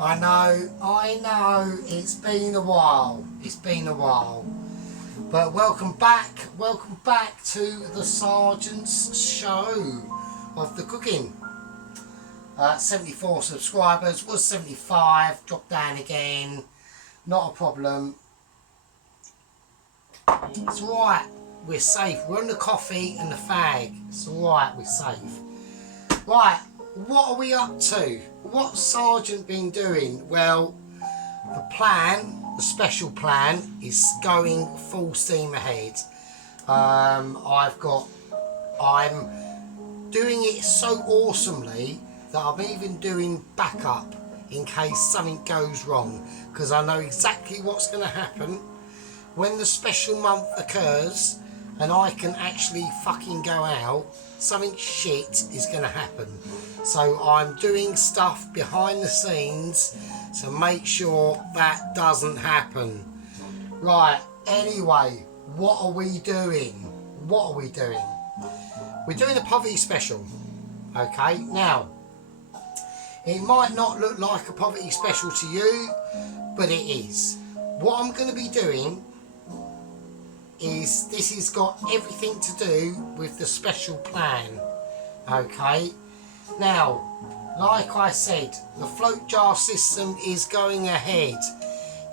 I know, it's been a while, but welcome back to the Sergeant's show of the cooking. 74 subscribers, was 75, dropped down again, not a problem. It's alright, we're safe, we're on the coffee and the fag, it's alright, we're safe. Right, what are we up to? What's Sergeant been doing? Well, the special plan is going full steam ahead. I'm doing it so awesomely that I'm even doing backup in case something goes wrong, because I know exactly what's going to happen when the special month occurs and I can actually fucking go out. Something shit is going to happen. So I'm doing stuff behind the scenes to make sure that doesn't happen. Right, anyway, what are we doing? We're doing a poverty special. Okay, now, it might not look like a poverty special to you, but it is. What I'm going to be doing is, this has got everything to do with the special plan. Okay, now, like I said, the float jar system is going ahead.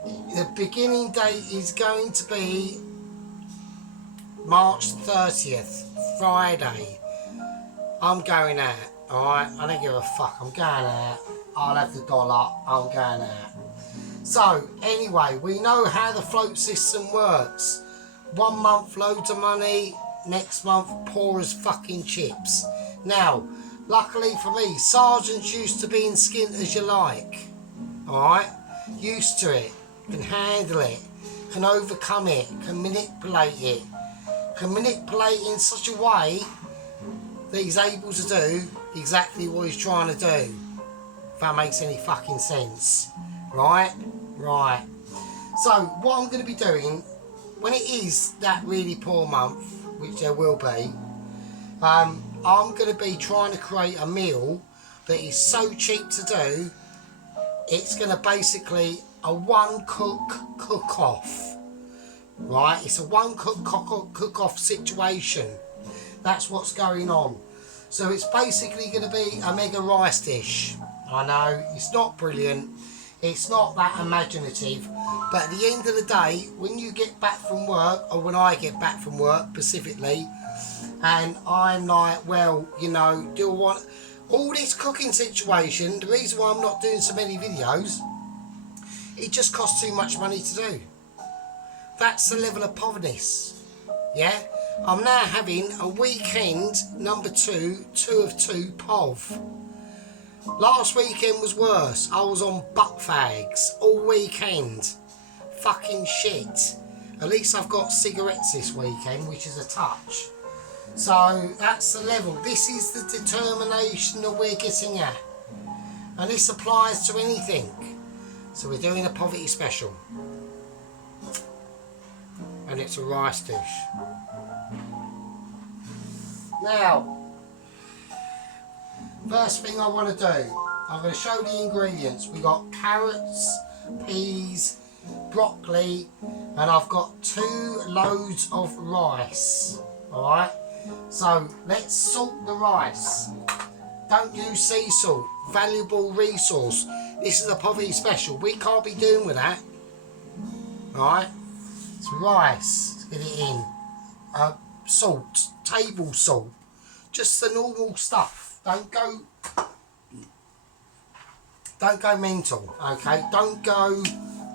The beginning date is going to be March 30th, Friday. I'm going out, alright? I don't give a fuck, I'm going out. I'll have the dollar, I'm going out. So, anyway, we know how the float system works. 1 month loads of money, next month poor as fucking chips. Now, luckily for me, Sergeant's used to being skint as you like. Alright? Used to it. Can handle it. Can overcome it. Can manipulate it. Can manipulate in such a way that he's able to do exactly what he's trying to do. If that makes any fucking sense. Right? Right. So, what I'm going to be doing, when it is that really poor month, which there will be, I'm going to be trying to create a meal that is so cheap to do, it's going to basically a one cook off. Right? It's a one cook off situation. That's what's going on. So it's basically going to be a mega rice dish. I know, it's not brilliant. It's not that imaginative, but at the end of the day, when you get back from work, or when I get back from work specifically, and I'm like, well, you know, do I want all this cooking situation? The reason why I'm not doing so many videos, it just costs too much money to do. That's the level of poverty. Yeah, I'm now having a weekend number 2 of 2 POV. Last weekend was worse. I was on butt fags all weekend. Fucking shit. At least I've got cigarettes this weekend, which is a touch. So that's the level. This is the determination that we're getting at. And this applies to anything. So we're doing a poverty special. And it's a rice dish. Now, first thing I want to do, I'm going to show the ingredients. We got carrots, peas, broccoli, and I've got 2 loads of rice. Alright, so let's salt the rice. Don't use sea salt, valuable resource. This is a poverty special. We can't be doing with that. Alright, it's rice. Let's get it in. Salt, table salt, just the normal stuff. Don't go mental, okay? Don't go,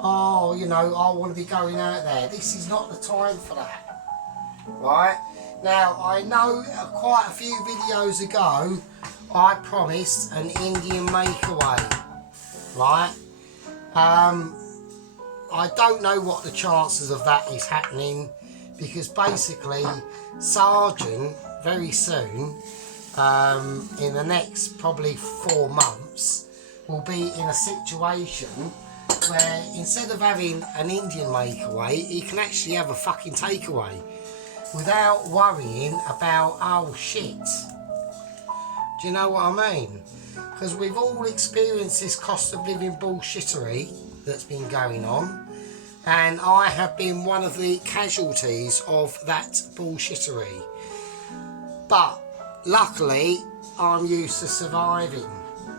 oh, you know, I want to be going out there. This is not the time for that, right? Now, I know quite a few videos ago, I promised an Indian makeaway, right? I don't know what the chances of that is happening, because basically, Sergeant, very soon, in the next probably 4 months, will be in a situation where instead of having an Indian makeaway, he can actually have a fucking takeaway without worrying about, oh shit, Do you know what I mean? Because we've all experienced this cost of living bullshittery that's been going on, and I have been one of the casualties of that bullshittery. But luckily, I'm used to surviving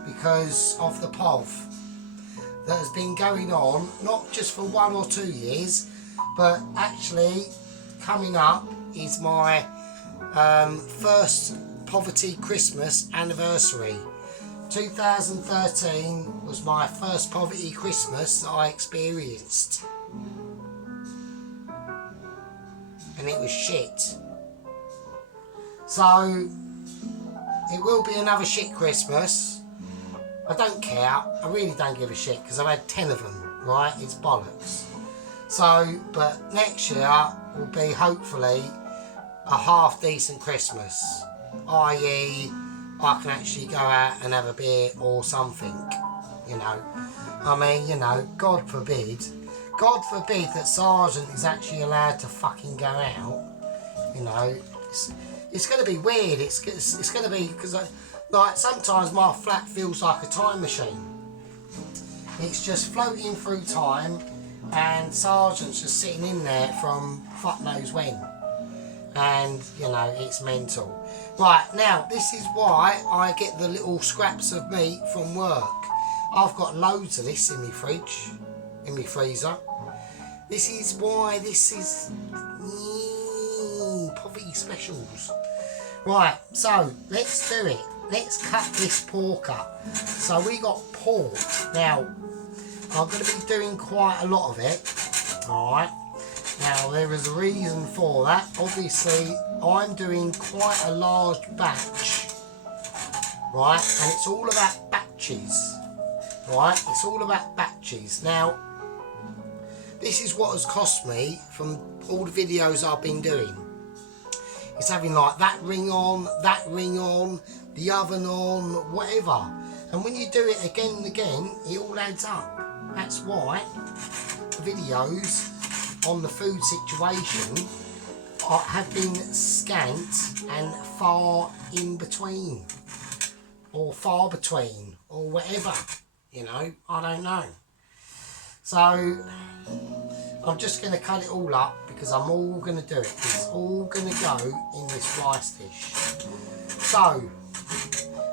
because of the POV that has been going on, not just for 1 or 2 years, but actually coming up is my first poverty Christmas anniversary. 2013 was my first poverty Christmas that I experienced, and it was shit. So it will be another shit Christmas. I don't care, I really don't give a shit, because I've had 10 of them, right? It's bollocks. So, but next year will be hopefully a half decent Christmas, i.e. I can actually go out and have a beer or something, you know. I mean, you know, God forbid that Sergeant is actually allowed to fucking go out, you know. It's going to be weird, it's going to be, because like sometimes my flat feels like a time machine. It's just floating through time, and Sergeant's just sitting in there from fuck knows when. And, you know, it's mental. Right, now, this is why I get the little scraps of meat from work. I've got loads of this in my fridge, in my freezer. This is why this is poverty specials. Right, so let's do it. Let's cut this pork up. So we got pork. Now, I'm going to be doing quite a lot of it. Alright. Now, there is a reason for that. Obviously, I'm doing quite a large batch. Right, and it's all about batches. Right, it's all about batches. Now, this is what has cost me from all the videos I've been doing. It's having like that ring on, the oven on, whatever. And when you do it again and again, it all adds up. That's why the videos on the food situation have been scant and far in between. Or far between, or whatever. You know, I don't know. So, I'm just going to cut it all up because I'm all going to do it. It's all going to go in this rice dish. So,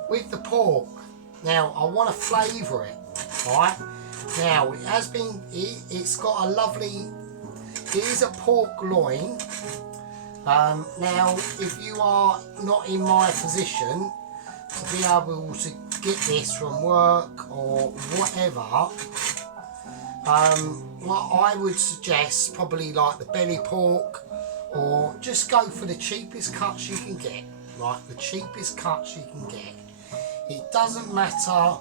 with the pork, now I want to flavour it, right? Now, it has been, it's got a lovely, it is a pork loin. Now, if you are not in my position to be able to get this from work or whatever, what I would suggest, probably like the belly pork, or just go for the cheapest cuts you can get, right? The cheapest cuts you can get. It doesn't matter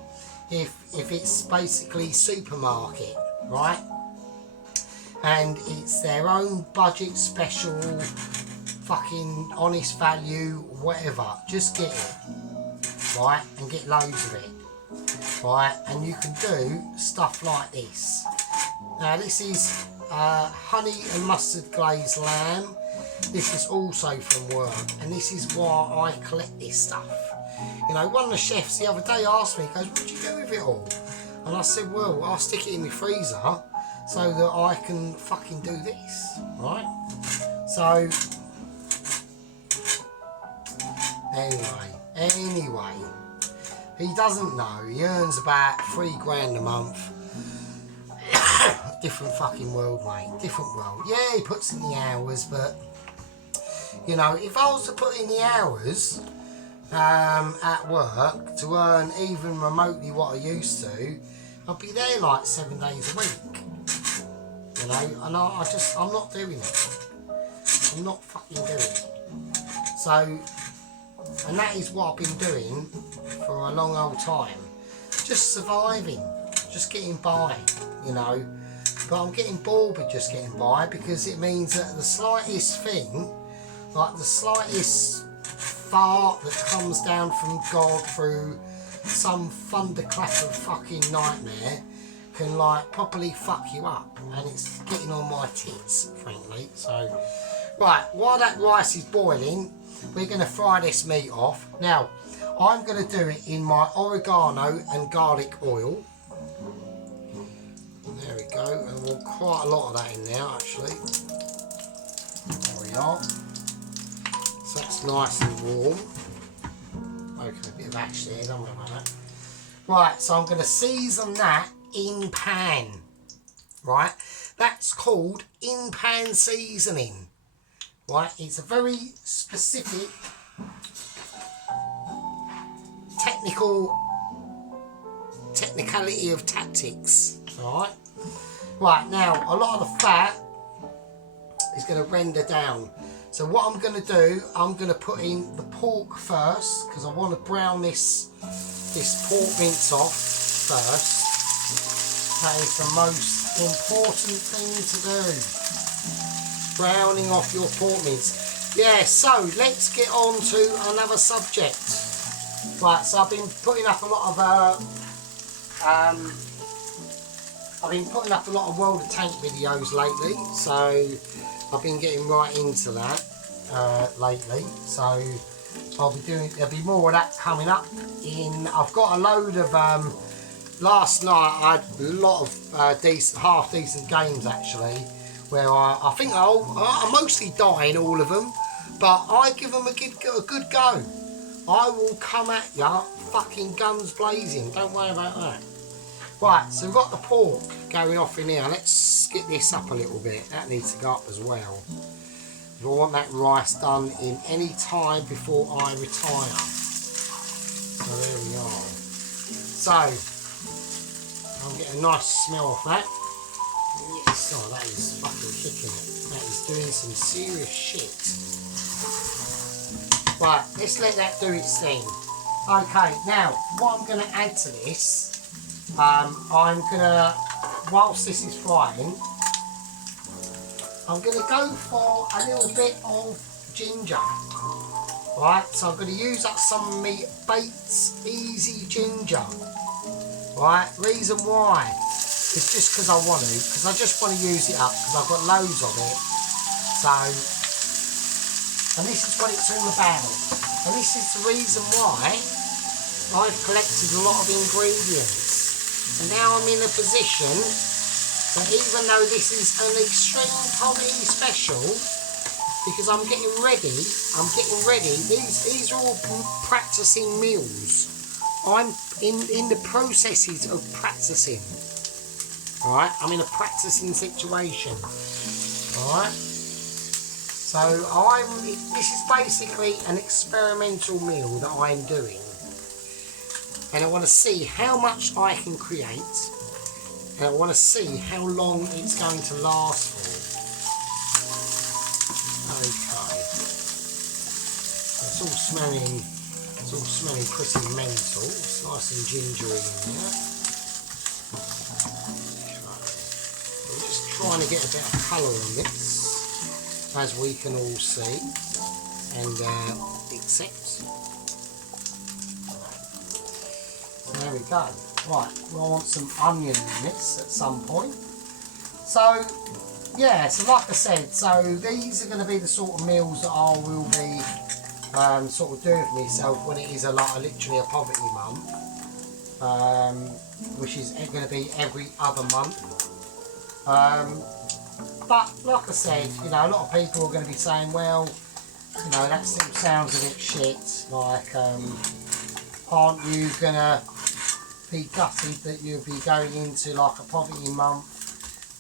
if it's basically supermarket, right? And it's their own budget special, fucking honest value, whatever. Just get it, right? And get loads of it. Right, and you can do stuff like this. Now this is honey and mustard glazed lamb. This is also from work, and this is why I collect this stuff. You know, one of the chefs the other day asked me, he goes, what do you do with it all? And I said, well, I'll stick it in my freezer so that I can fucking do this, right? So, anyway. He doesn't know, he earns about £3 a month. Different fucking world, mate, different world. Yeah, he puts in the hours, but, you know, if I was to put in the hours at work to earn even remotely what I used to, I'd be there like 7 days a week. You know, and I'm not doing it. I'm not fucking doing it. So, and that is what I've been doing for a long old time. Just surviving, just getting by, you know. But I'm getting bored with just getting by, because it means that the slightest thing, like the slightest fart that comes down from God through some thunderclap of fucking nightmare, can like properly fuck you up, and it's getting on my tits, frankly. So, right, while that rice is boiling, we're going to fry this meat off. Now, I'm going to do it in my oregano and garlic oil. There we go, and we'll quite a lot of that in there actually. There we are. So that's nice and warm. Okay, a bit of ash there, don't worry about that. Right, so I'm going to season that in pan. Right, that's called in pan seasoning. Right, it's a very specific technicality of tactics. Alright. Right, now a lot of the fat is going to render down. So what I'm going to do, I'm going to put in the pork first because I want to brown this pork mince off first. That is the most important thing to do. Browning off your pork mince. Yeah, so let's get on to another subject. Right, so I've been putting up a lot of World of Tank videos lately, so I've been getting right into that lately. So there'll be more of that coming up. I've got a load of last night I had a lot of half decent games actually, where I think I mostly die in all of them, but I give them a good go. I will come at ya fucking guns blazing, don't worry about that. Right, so we've got the pork going off in here. Let's get this up a little bit. That needs to go up as well. I want that rice done in any time before I retire. So there we are. So, I'll get a nice smell of that. Yes, oh, that is fucking kicking it. That is doing some serious shit. Right, let's let that do its thing. Okay, now what I'm going to add to this, I'm going to, whilst this is frying, I'm going to go for a little bit of ginger. Right, so I'm going to use up some of my Bates Easy Ginger. Right, reason why, it's just because I want to, because I just want to use it up, because I've got loads of it. So, and this is what it's all about. And this is the reason why I've collected a lot of ingredients. And now I'm in a position that even though this is an extreme comedy special, because I'm getting ready, these are all practicing meals. I'm in the processes of practicing. Alright, I'm in a practicing situation. Alright. So this is basically an experimental meal that I'm doing, and I want to see how much I can create, and I want to see how long it's going to last for. Okay, it's all smelling pretty mental. It's nice and gingery in there. Okay. I'm just trying to get a bit of colour on this, as we can all see and accept. There we go. Right, we'll want some onion in this at some point. So yeah, so like I said, so these are going to be the sort of meals that I will be sort of doing for myself when it is literally a poverty month, which is going to be every other month. But like I said, you know, a lot of people are going to be saying, well, you know, that still sounds a bit shit. Like, aren't you going to be gutted that you'll be going into like a poverty month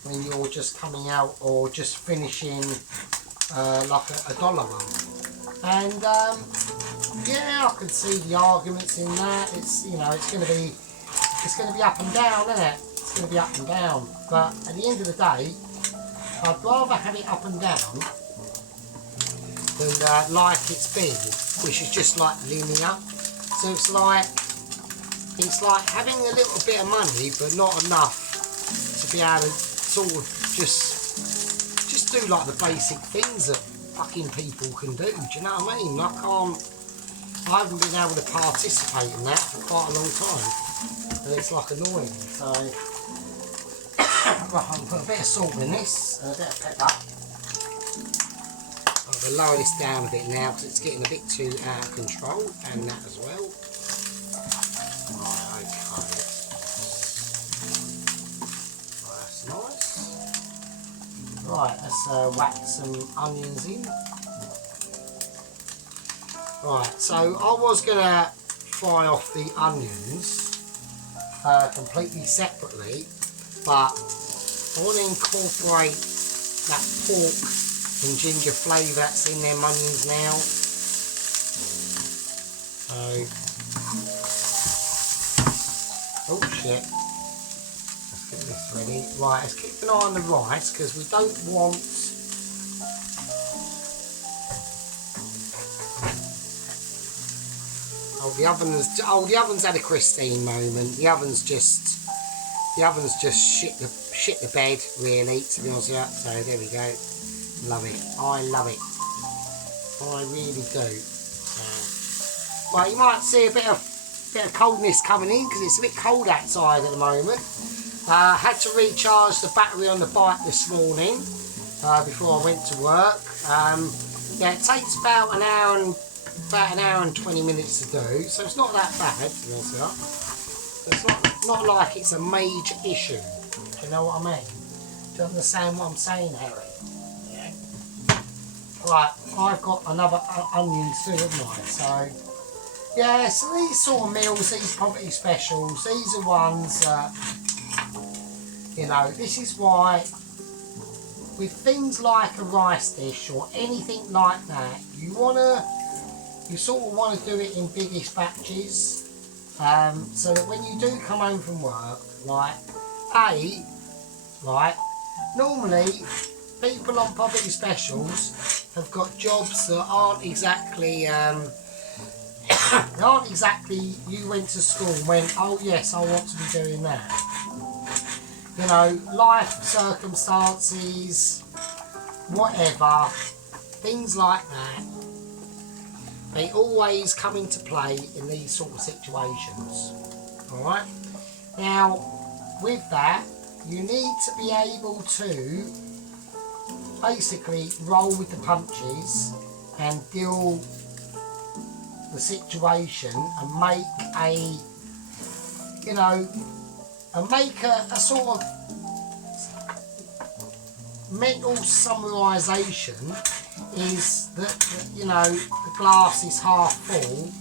when you're just coming out or just finishing like a dollar month? And yeah, I can see the arguments in that. It's, you know, it's going to be up and down, isn't it? It's going to be up and down. But at the end of the day, I'd rather have it up and down than like it's been, which is just like linear. So it's like having a little bit of money but not enough to be able to sort of just do like the basic things that fucking people can do. Do you know what I mean? I haven't been able to participate in that for quite a long time, and it's like annoying. So right, I'll put a bit of salt in this and a bit of pepper. We'll lower this down a bit now because it's getting a bit too out of control, and that as well. Right, okay. That's nice. Right, let's whack some onions in. Right, so I was going to fry off the onions completely separately, but I want to incorporate that pork and ginger flavour that's in them onions now. So, oh shit, let's get this ready. Right, let's keep an eye on the rice because we don't want the oven's had a Christine moment. The oven's just shit the bed really, to be honest with you. So there we go. Love it. I love it. I really do. Well, you might see a bit of coldness coming in because it's a bit cold outside at the moment. Had to recharge the battery on the bike this morning before I went to work. Yeah, it takes about an hour and 20 minutes to do, so it's not that bad, to be honest with you. It's not like it's a major issue. Do you know what I mean? Do you understand what I'm saying, Harry? Yeah. Right, I've got another onion too, haven't I? So, yeah, so these sort of meals, these poverty specials, these are ones that, you know, this is why with things like a rice dish or anything like that, you sort of want to do it in biggest batches, so that when you do come home from work, normally people on poverty specials have got jobs that aren't exactly, you went to school and went, oh yes, I want to be doing that. You know, life circumstances, whatever, things like that, they always come into play in these sort of situations. Alright? Now, with that, you need to be able to basically roll with the punches and deal the situation and make a, you know, and make a sort of mental summarisation is that, you know, the glass is half full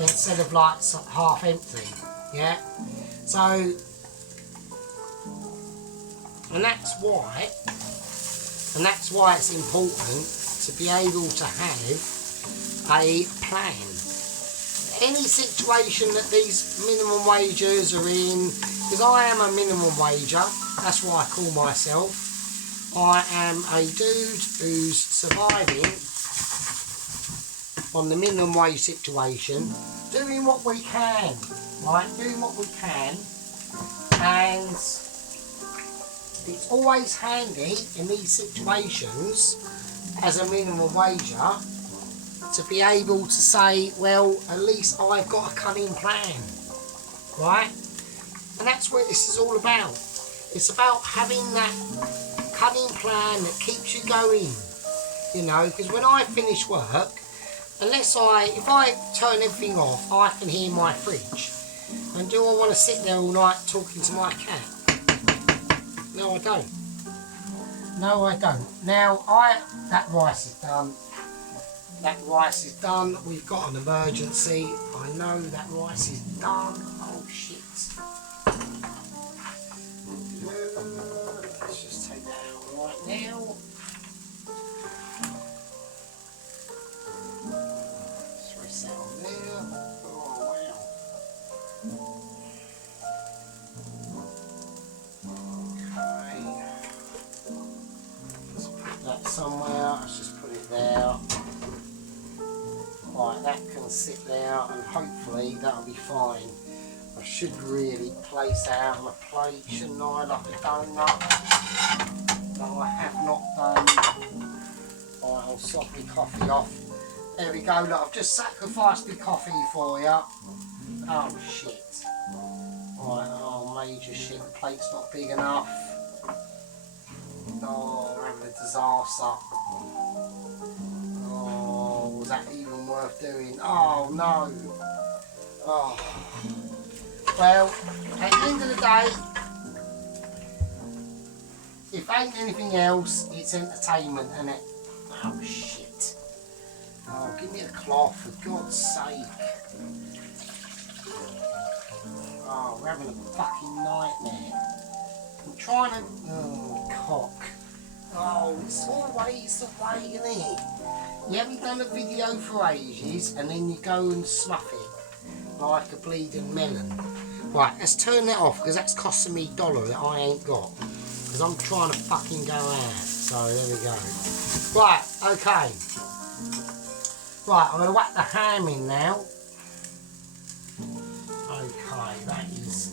instead of like half empty, yeah? So, and that's why it's important to be able to have a plan. Any situation that these minimum wagers are in, because I am a minimum wager, that's what I call myself. I am a dude who's surviving on the minimum wage situation, doing what we can, right? Doing what we can, and it's always handy in these situations as a minimum wager to be able to say, well, at least I've got a cunning plan, right? And that's what this is all about. It's about having that cunning plan that keeps you going, you know, because when I finish work, if I turn everything off, I can hear my fridge. And do I want to sit there all night talking to my cat? No, I don't. No, I don't. Now, that rice is done. That rice is done. We've got an emergency. I know that rice is done. Oh, shit. Let's just take that out right now. Let's rest that on there. Oh, wow. Okay. Let's put that somewhere. Let's just put it there. Right, that can sit there and hopefully that'll be fine. I should really place that out on a plate, shouldn't I, like a donut? No, I have not done. Right, I'll sop my coffee off. There we go, look, I've just sacrificed my coffee for you. Oh shit. Right, oh major shit, the plate's not big enough. Oh, we're having a disaster. was that even worth doing? Oh no. Oh. Well, at the end of the day, if ain't anything else, it's entertainment, isn't it? Oh shit. Oh, give me a cloth, for God's sake. Oh, we're having a fucking nightmare. I'm trying to... Oh, cock. Oh, it's always the way, isn't it? You haven't done a video for ages, and then you go and snuff it like a bleeding melon. Right, let's turn that off, because that's costing me $1 that I ain't got. Because I'm trying to fucking go out. So, there we go. Right, okay. Right, I'm going to whack the ham in now. Okay, that is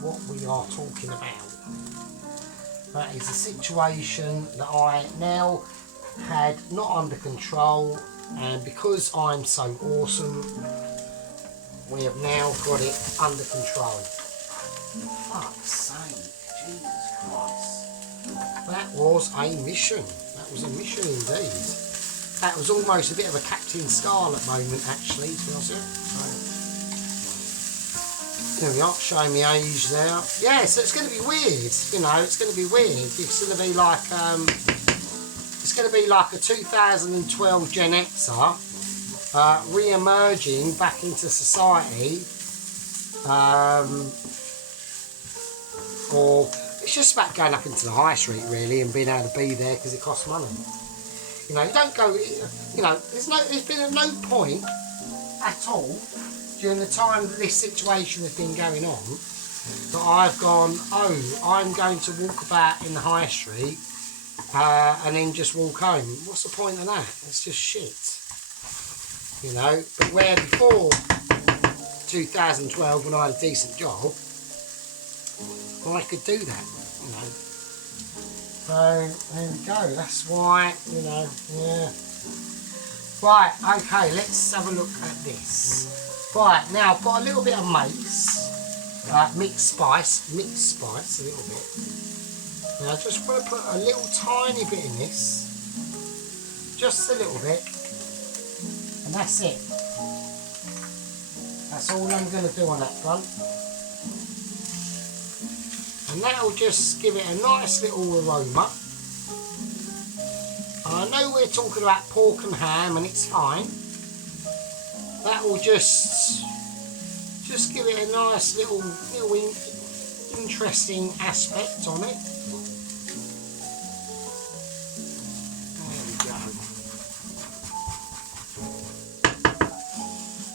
what we are talking about. That is a situation that I now had not under control, and because I'm so awesome, we have now got it under control. Fuck's sake, Jesus Christ. That was a mission. That was a mission indeed. That was almost a bit of a Captain Scarlet moment, actually, to be honest with you. There we are, showing my age there. Yeah, so it's going to be weird, you know, it's going to be weird. It's going to be like, a 2012 Gen Xer re-emerging back into society. Or it's just about going up into the high street, really, and being able to be there because it costs money. You know, you don't go, you know, there's been at no point at all during the time that this situation has been going on that I've gone, oh, I'm going to walk about in the high street and then just walk home. What's the point of that? It's just shit. You know, but where before 2012, when I had a decent job, well, I could do that, you know. So, there we go. That's why, you know, yeah. Right, okay, let's have a look at this. Right, now I've got a little bit of mace, mixed spice a little bit. And I just want to put a little tiny bit in this, just a little bit, and that's it. That's all I'm going to do on that front. And that'll just give it a nice little aroma. And I know we're talking about pork and ham, and it's fine. That will just give it a nice little interesting aspect on it. There we go.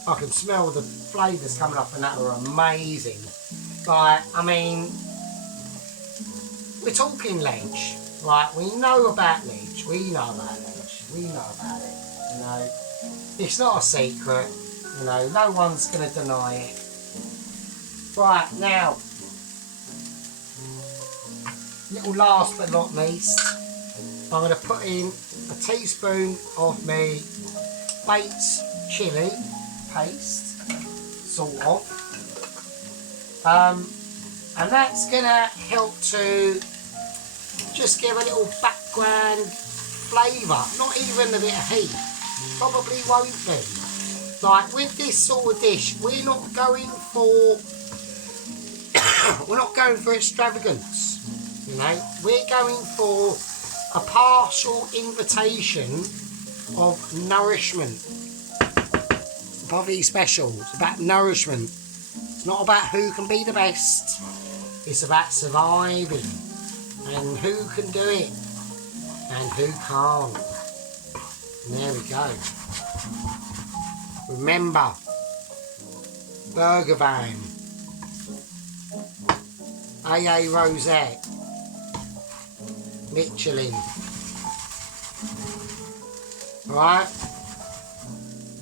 I can smell the flavours coming up, and that are amazing. Like, I mean, we're talking ledge, right? We know about ledge. We know about ledge. We know about it. You know. It's not a secret, you know, no one's going to deny it. Right, now, little last but not least, I'm going to put in a teaspoon of me baked chilli paste, sort of. And that's going to help to just give a little background flavour, not even a bit of heat. Probably won't be. Like with this sort of dish, we're not going for extravagance. You know, we're going for a partial invitation of nourishment. Poverty Special. It's about nourishment. It's not about who can be the best. It's about surviving and who can do it and who can't. And there we go. Remember, Burger Van, AA Rosette, Michelin. Alright?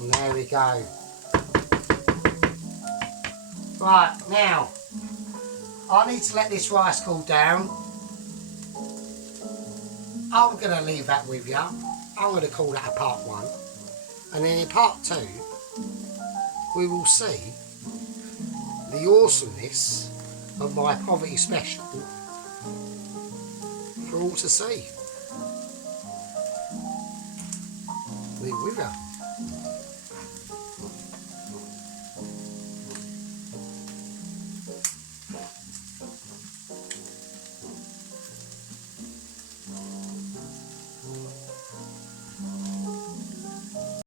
And there we go. Right, now, I need to let this rice cool down. I'm going to leave that with you. I'm going to call that a part 1. And then in part 2, we will see the awesomeness of my Poverty Special for all to see. Leave it with you.